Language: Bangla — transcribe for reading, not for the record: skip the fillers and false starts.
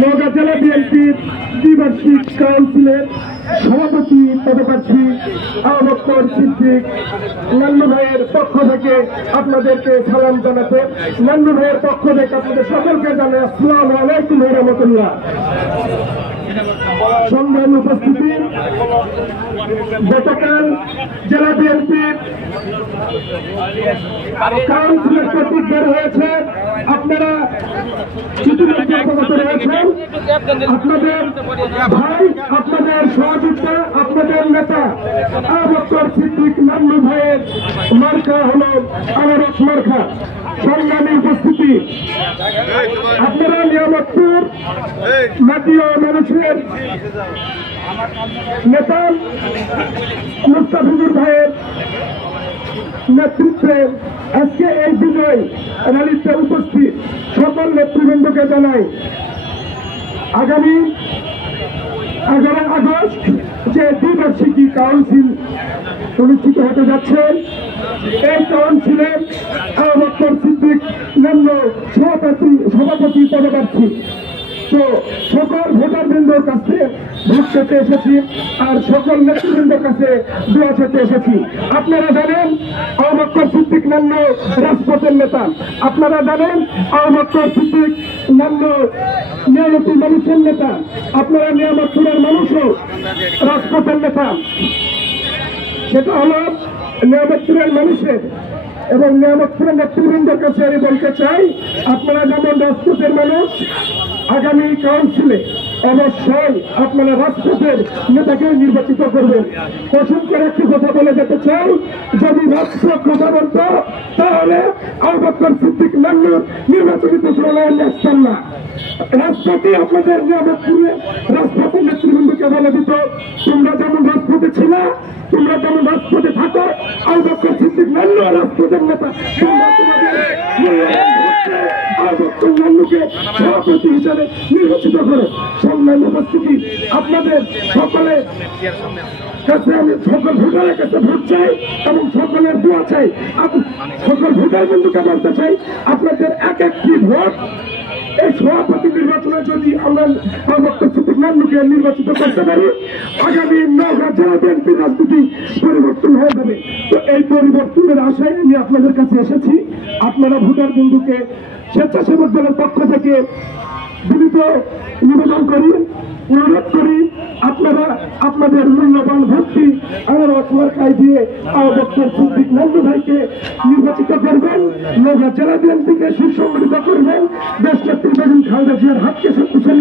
নওগাঁ জেলা বিএনপির দ্বিবার্ষিক কাউন্সিলের সভাপতি পদপ্রার্থী আবু বকর সিদ্দিক নান্নু ভাইয়ের পক্ষ থেকে আপনাদেরকে সালাম জানাতে, নান্নু ভাইয়ের পক্ষ থেকে আপনাদের সকলকে জানাই আসসালামু আলাইকুম ওয়া রাহমাতুল্লাহ। সংগ্রামী উপস্থিতি, গতকাল জেলা বিএনপির কাউন্সিলের কর্তৃক বের হয়েছে, আপনারা ইতিমধ্যে অবগত রয়েছেন। আপনাদের ভাই, আপনাদের সহযোগিতা, আপনাদের নেতা আবু বকর সিদ্দিক নান্নু ভাইয়ের মার্কা হলো আনারস মার্কা। সংগ্রামী উপস্থিতি, আপনারা নিয়ামতপুর জাতীয় মানুষের নেতা মুস্তাফিজুর ভাইয়ের নেতৃত্বে আজকে এই বিজয় র্যালিতে উপস্থিত সকল নেতৃবৃন্দকে জানাই আগামী 11 আগস্ট যে দ্বিবার্ষিকী কাউন্সিল অনুষ্ঠিত হতে যাচ্ছে, এই কাউন্সিলে আবু বকর সিদ্দিক নান্নু সভাপতি পদপ্রার্থী। তো সকল ভোটারবৃন্দর কাছে ভোট পেতে এসেছি আর সকল নেতৃবৃন্দর কাছে দোয়া পেতে এসেছি। আপনারা জানেন আবু বকর সিদ্দিক নান্নু রাজপথের নেতা, আপনারা জানেন আবু বকর সিদ্দিক নান্নু নিয়ামতপুর মানুষের নেতা, আপনারা নিয়ামতপুরের মানুষও রাজপথের নেতা। সেটা হলো নিয়ামতপুরের মানুষের এবং নিয়ামতপুরের নেতৃবৃন্দের কাছে আমি বলতে চাই, আপনারা যেমন রাজপথের মানুষ, আগামী কাউন্সিলে অবশ্যই আপনারা রাজপথের নেতাকে নির্বাচিত করবেন। পছন্দ করে একটি কথা বলে যেতে চাই, যদি রাজপথ কথা বলতো তাহলে আবু বকর সিদ্দিক নান্নুর নির্বাচনিত প্রণয়ন আসতেন না। রাজপথে আপনাদের নিয়ামতপুরে রাজপথের নেতৃবৃন্দকে বলে দিত, তোমরা যেমন রাজপথে ছিল, তোমরা যেমন রাজপথে থাকো, আবু বকর সিদ্দিক নান্নু রাজপথের নেতা, তোমরা তোমাদের আবু বকর নান্নুকে সভাপতি হিসাবে নির্বাচিত করো। সম্মান উপস্থিতি, আপনাদের সকলের কাছে আমি সকল ভোটারের কাছে ভোট চাই এবং সকলের দোয়া চাই। সকল ভোটার বন্ধুকে বলতে চাই, আপনাদের এক একটি ভোট এই সভাপতি নির্বাচনে যদি আমরা আবু বকর সিদ্দিক নান্নুকে নির্বাচিত করতে পারি, আগামী নওগাঁ জেলা বিএনপির রাজনীতি পরিবর্তন হয়ে যাবে। তো এই পরিবর্তনের আশায় আমি আপনাদের কাছে এসেছি। আপনারা ভোটার বন্ধুকে স্বেচ্ছাসেবক দলের পক্ষ থেকে বিনীত নিবেদন করি, অনুরোধ করি, আপনারা আপনাদের মূল্যবান ভোটটি আনারস মার্কায় দিয়ে আবু বকর সিদ্দিক নান্নু ভাইকে নির্বাচিত করবেন, নওগাঁ জেলা বিএনপিকে সুসংগঠিত করবেন, দেশনেত্রী বেগম খালেদা জিয়ার হাতকে শক্তিশালী